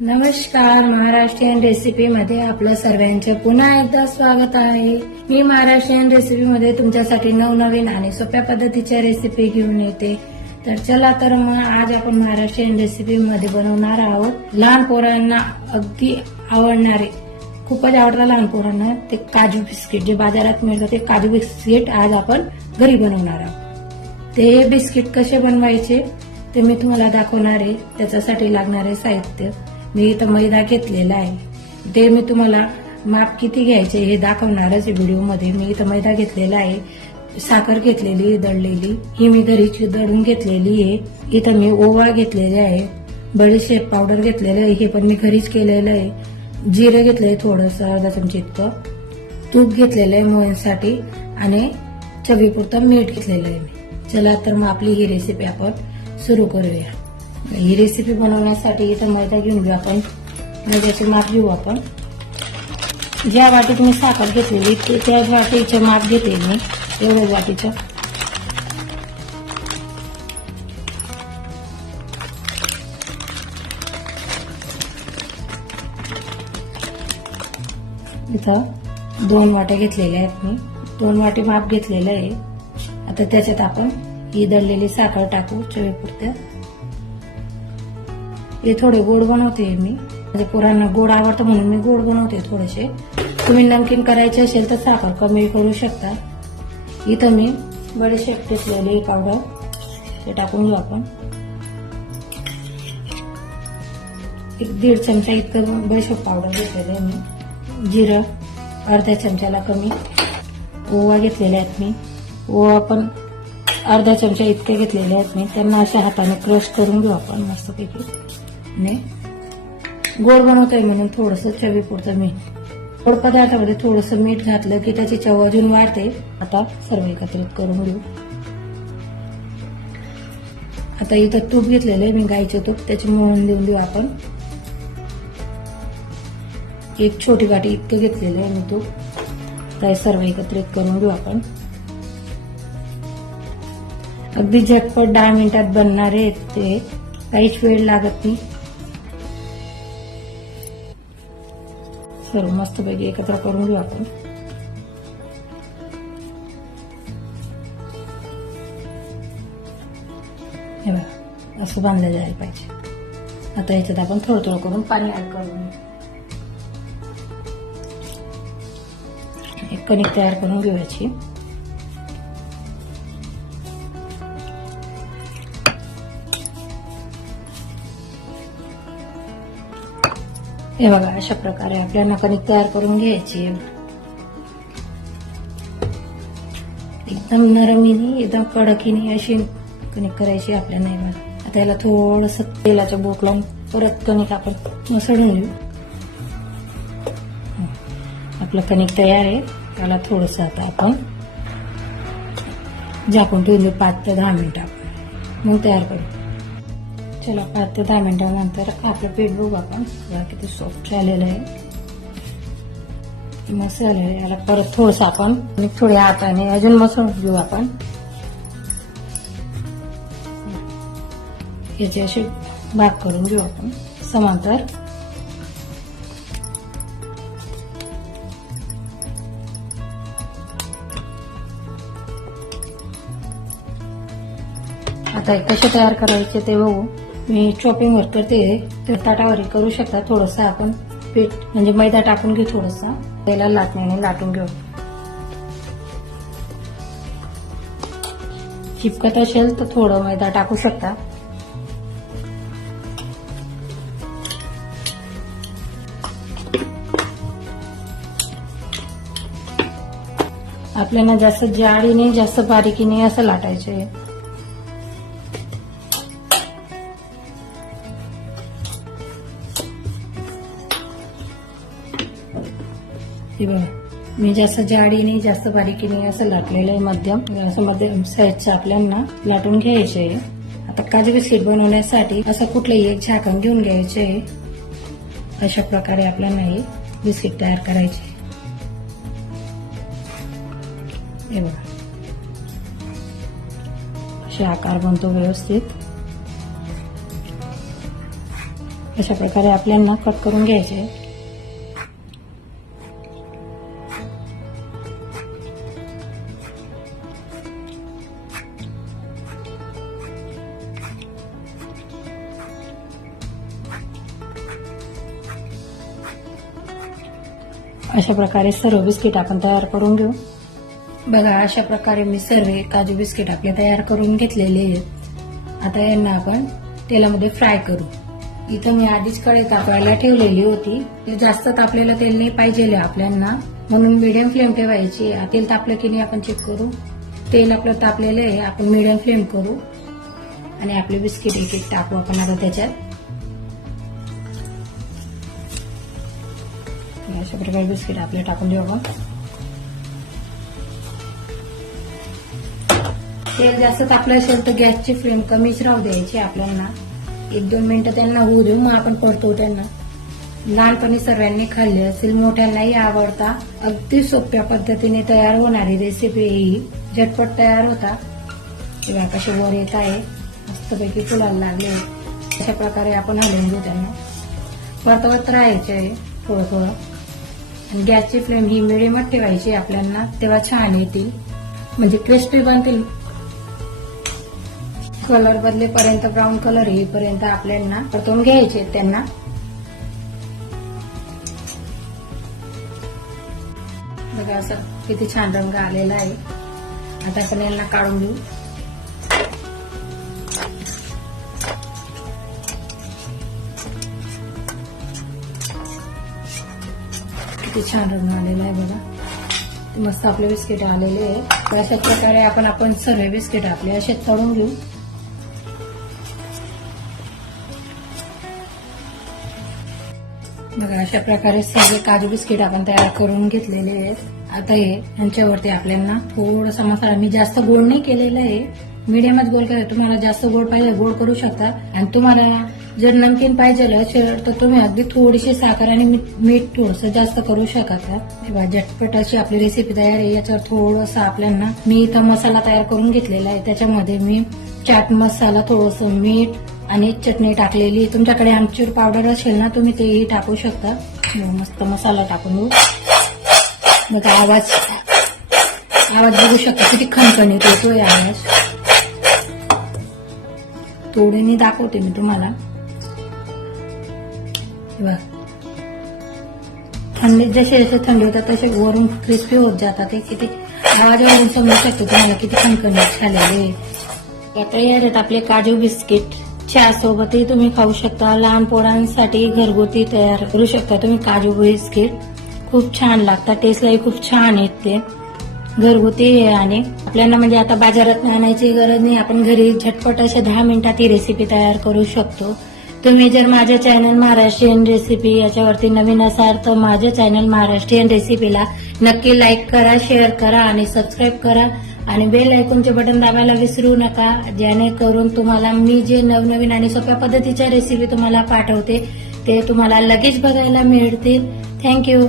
नमस्कार महाराष्ट्रीयन रेसिपी मध्ये आपलं सर्वांचे पुन्हा एकदा स्वागत आहे. मी महाराष्ट्रीयन रेसिपी मध्ये तुमच्यासाठी नवनवीन आणि सोप्या पद्धतीच्या रेसिपी घेऊन येते. तर चला तर मग आज आपण महाराष्ट्रीयन रेसिपी मध्ये बनवणार आहोत. लहान पोरांना अगदी आवडणारे खूपच आवडतं लहान पोरांना ते काजू बिस्किट जे बाजारात मिळतं ते काजू बिस्किट आज आपण घरी बनवणार आहोत. ते बिस्किट कसे बनवायचे ते मी तुम्हाला दाखवणार आहे. त्याच्यासाठी लागणारे साहित्य. मी इथं मैदा घेतलेला आहे. ते मी तुम्हाला माप किती घ्यायचे हे दाखवणारच व्हिडिओमध्ये. मी इथं मैदा घेतलेला आहे. साखर घेतलेली आहे, दळलेली. ही मी घरीची दळून घेतलेली आहे. इथं मी ओवा घेतलेले आहे. बडीशेप पावडर घेतलेलं आहे. हे पण मी घरीच केलेलं आहे. जिरं घेतलंय थोडंसं अर्धा चमचे इतकं. तूप घेतलेलं आहे मोहनसाठी आणि चवीपुरतं मीठ घेतलेलं आहे मी. चला तर मग आपली ही रेसिपी आपण सुरू करूया. ही रेसिपी बनवण्यासाठी इथं मैदा घेऊन घेऊ आपण. मैद्याचे माप घेऊ आपण. ज्या वाटीत मी साखर घेतलेली त्या त्याच वाटीचे माप घेते मी. एवढ्याच वाटीचं. इथं दोन वाट्या घेतलेल्या आहेत मी. दोन वाटी माप घेतलेलं आहे. आता त्याच्यात आपण ही दळलेली साखर टाकू चवीपुरत्या. हे थोडे गोड बनवते मी. म्हणजे पोरांना गोड आवडतं म्हणून मी गोड बनवते थोडेसे. तुम्ही नमकीन करायचे असेल तर साखर कमी करू शकता. इथं मी बडीशेप घेतलेली पावडर ते टाकून घेऊ आपण. एक दीड चमचा इतकं बडीशेप पावडर घेतलेलं आहे मी. जिरं अर्ध्या चमच्याला कमी. ओवा घेतलेले आहेत मी. ओवा पण अर्धा चमचा इतके घेतलेले आहेत मी. त्यांना अशा हाताने क्रश करून घेऊ आपण मस्तपैकी. नाही गोड बनवतोय म्हणून थोडंसं चवीपुरतं मीठ. गोड पदार्थामध्ये थोडंसं मीठ घातलं की त्याची चव अजून वाढते. आता सर्व एकत्रित करून घेऊ. आता इथं तूप घेतलेलं आहे मी गाईचे तूप त्याची मोहन देऊन देऊ आपण. एक छोटी वाटी इतकं घेतलेलं आहे मी तूप. काय सर्व एकत्रित करून घेऊ आपण. अगदी झटपट दहा मिनिटात बनणारे आहेत ते. काहीच वेळ लागत नाही. सर्व मस्तपैकी एकत्र करून घेऊ आपण. हे बघा असं बांधलं जायला पाहिजे. आता याच्यात आपण थोडं थोडं करून पाणी ऍड करून एक कणिक तयार करून घेऊ हे बघा अशा प्रकारे आपल्याला कणिक तयार करून घ्यायची. आहे. एकदम नरमीने एकदम कडकीने अशी कणिक करायची आपल्याला नाही बघा आता याला थोडस तेलाच्या बोट लावून परत कणिक आपण मसळून घेऊ. आपलं कणिक तयार आहे. त्याला थोडस आता आपण झाकून ठेवून देऊ पाच ते दहा मिनिटं मग तयार करू. चला पाच ते दहा मिनिटानंतर आपलं पीठ बघू आपण. बघा किती सॉफ्ट झालेलं आहे. मस्त आहे. याला परत थोडस आपण आणि थोड्या हाताने अजून मसळून घेऊ आपण. याचे असे भाग करून घेऊ आपण. समांतर. आता हे कसे तयार करायचे ते बघू. मी चॉपिंग वर करते तर ताटावर करू शकता थोडस आपण. पीठ म्हणजे मैदा टाकून घेऊ थोडंसं. त्याला लाटण्याने लाटून घेऊ. चिपकत असेल तर थोडं मैदा टाकू शकता. आपल्याला जास्त जाडीने जास्त बारीकीने असं लाटायचं आहे. हे बघा मी जास्त जाडीने जास्त बारीकीने असं लाटलेलं आहे मध्यम. असं मध्यम साईजचं आपल्याला लाटून घ्यायचे आहे. आता काजू बिस्किट बनवण्यासाठी असं कुठलंही एक झाकण घेऊन घ्यायचे आहे. अशा प्रकारे आपल्याला हे बिस्किट तयार करायचे हे बघा. असे आकार बनतो व्यवस्थित. अशा प्रकारे आपल्याला कट करून घ्यायचे अशा प्रकारे सर्व बिस्किट आपण तयार करून घेऊ. बघा अशा प्रकारे मी सर्व काजू बिस्किट आपले तयार करून घेतलेले आहेत. आता यांना आपण तेलामध्ये फ्राय करू. इथं मी आधीच कळे तापवायला ठेवलेली होती. ते जास्त तापलेलं तेल नाही पाहिजे आपल्याला म्हणून मिडियम फ्लेम ठेवायची. तेल तापलं की नाही आपण चेक करू. तेल आपलं तापलेलं आहे आपण मिडियम फ्लेम करू. आणि आपले बिस्किट एक एक टाकू आपण आता त्याच्यात. अशा प्रकारे बिस्किट आपले टाकून देऊ आपण. तेल जास्त तापलं असेल तर गॅसची फ्लेम कमीच राहू द्यायची आपल्याला. एक दोन मिनिटं त्यांना होऊ देऊ मग आपण परतो त्यांना. लहानपणी सर्वांनी खाल्ले असेल मोठ्यांनाही आवडता. अगदी सोप्या पद्धतीने तयार होणारी रेसिपी ही झटपट तयार होता. किंवा कसे वर येत आहे मस्तपैकी फुलायला लागले. अशा प्रकारे आपण हलवून घेऊ त्यांना. परतवत राहायचे थोडं थोडं गॅसची फ्लेम ही मिडियमच ठेवायची आपल्याला. तेव्हा छान येतील म्हणजे क्रिस्पी बनतील कलर बदलेपर्यंत ब्राऊन कलर येईपर्यंत आपल्याला परतून घ्यायचे त्यांना. बघा असं किती छान रंग आलेला आहे. आता आपण यांना काढून घेऊ. किती छान रंग आलेला आहे बघा. मस्त आपले बिस्किट आलेले आहे. तर अशा प्रकारे आपण आपण सर्व बिस्किट आपले असे तळून घेऊ. बघा अशा प्रकारे सगळे काजू बिस्किट आपण तयार करून घेतलेले आहेत. आता हे यांच्यावरती आपल्याला थोडासा मसाला मी जास्त गोड नाही केलेला आहे. मीडियमच गोड करा तुम्हाला जास्त गोड पाहिजे गोड करू शकता. आणि तुम्हाला जर नमकीन पाहिजे असेल तर तुम्ही अगदी थोडीशी साखर आणि मीठ- मीठ थोडस जास्त करू शकता तेव्हा झटपट अशी आपली रेसिपी तयार आहे. याच्यावर थोडंसं आपल्याला मी इथं मसाला तयार करून घेतलेला आहे. त्याच्यामध्ये मी चाट मसाला थोडस मीठ आणि चटणी टाकलेली. तुमच्याकडे आमचूर पावडर असेल ना तुम्ही तेही टाकू शकता. मस्त मसाला टाकून घेऊ बघा आवाज आवाज बघू शकता किती खणखणीत येतोय आवाज. तोडीने दाखवते मी तुम्हाला. बस. थंडीत थंडी जसे जसे थंडी होतात तसे वरून क्रिस्पी होत जातात. ते किती आवाजावरून समजू शकतो तुम्हाला किती कणकणीत झालेले. आता या आहेत आपले काजू बिस्किट चहा सोबतही तुम्ही खाऊ शकता. लहान पोरांसाठी घरगुती तयार करू शकता तुम्ही काजू बिस्किट. खूप छान लागतात. टेस्टलाही खूप छान आहेत ते घरगुती आहे आणि आपल्याला म्हणजे आता बाजारात आणायची गरज नाही. आपण घरी झटपट अशा दहा मिनिटात ही रेसिपी तयार करू शकतो. तुम्ही जर माझ्या चॅनल महाराष्ट्रीयन रेसिपी याच्यावरती नवीन असाल तर माझ्या चॅनल महाराष्ट्रीयन रेसिपीला नक्की लाईक करा शेअर करा आणि सबस्क्राईब करा. आणि बेल आयकॉनचे बटन दाबायला विसरू नका जेणेकरून तुम्हाला मी जे नवनवीन आणि सोप्या पद्धतीच्या रेसिपी तुम्हाला पाठवते ते तुम्हाला लगेच बघायला मिळतील. थँक्यू